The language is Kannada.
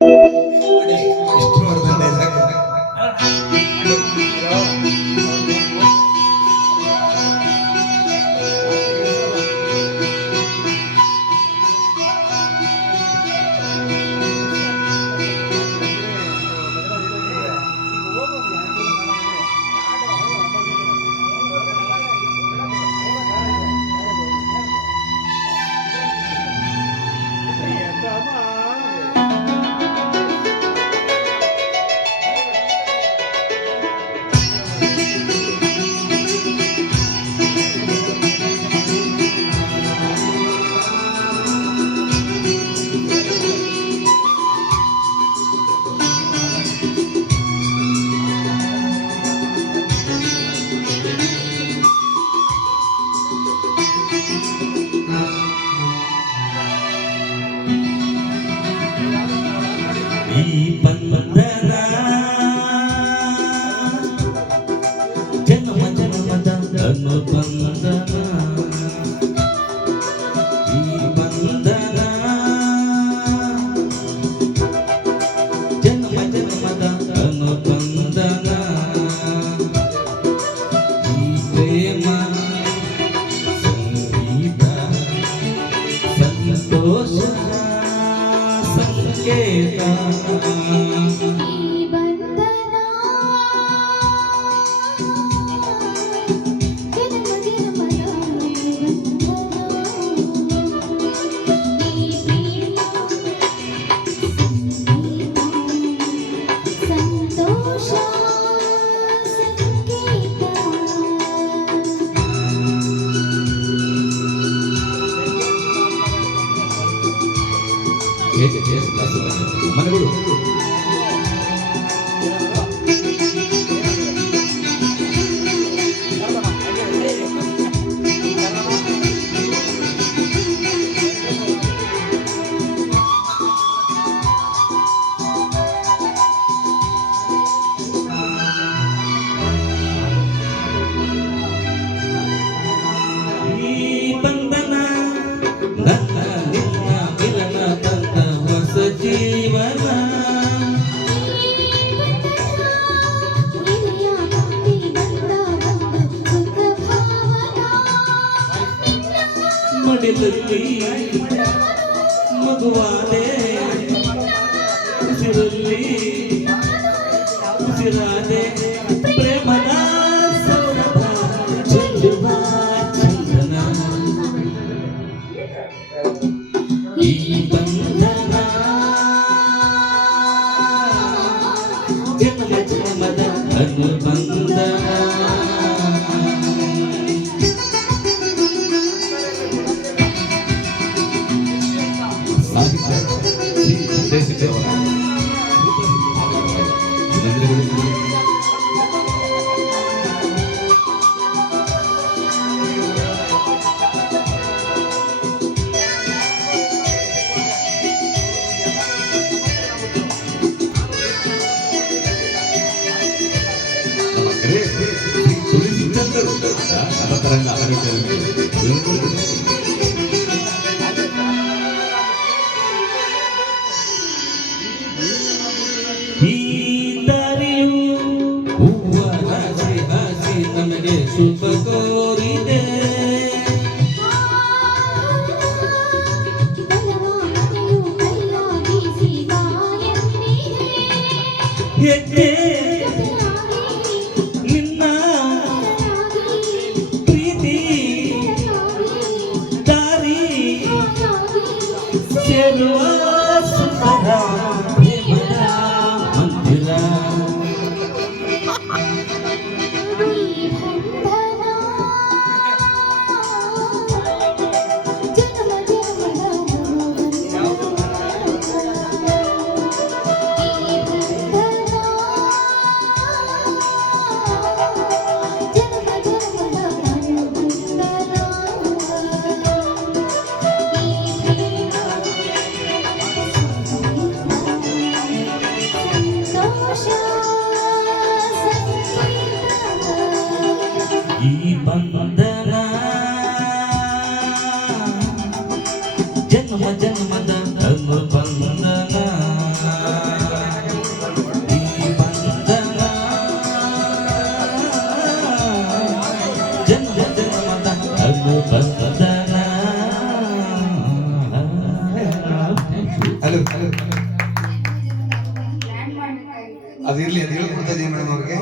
ವಿಷ್ಣುವರ್ಧನ್ ಡೈಲಾಗ್. ಈ ಬಂಧನ ಜನ್ಮ ಜನ್ಮದ ಅನುಬಂಧನ. ಈ ಬಂಧನ ಜನ್ಮ ಜನ್ಮದ ಅನುಬಂಧನ. ಈ ಪ್ರೇಮ ಸಂಗೀತ ಸಂತೋಷ ಸಂಕೇತ. ಮನೆಗಳು ಈ ಬಂಧನ ನನ್ನ ನಿನ್ನ ಮಿಲನ ತಂದ ಹೊಸ ಜೀವನ. ಮಡಿಲಲ್ಲಿ ಮಗುವಾದೆ ಉಸಿರಲ್ಲಿ ಉಸಿರಾದೆ ಪ್ರೇಮದ ಸೌರಭ ಚೆಲ್ಲುವ ಚಂದನ. ಈ ಬಂಧನ ಜನ್ಮ ಜನ್ಮದ ಅನುಬಂಧನ. ಈ ದಾರಿಯು ಹೂವ ರಾಶಿ ಹಾಸಿ ನಮಗೆ ಶುಭ ಕೋರಿದೆ. ಹೆಜ್ಜೆ ನಿನ್ನ ಪ್ರೀತಿ ದಾರಿ ಸೇರುವ ಸುಂದರ ಪ್ರೇಮದ ಮಂದಿರ. ಈ ಬಂಧನ ಜನ್ಮ ಜನ್ಮದ ಅನುಬಂಧನ. ಜನ್ಮ ಜನ್ಮದ ಅನುಬಂಧನ. ಹಲೋ ಅದಿರ್ಲಿ ಅಂತ ಹೇಳ್ಕೊಡ್ತಾ ಇದೀವಿ ಮೇಡಮ್ ಅವ್ರಿಗೆ.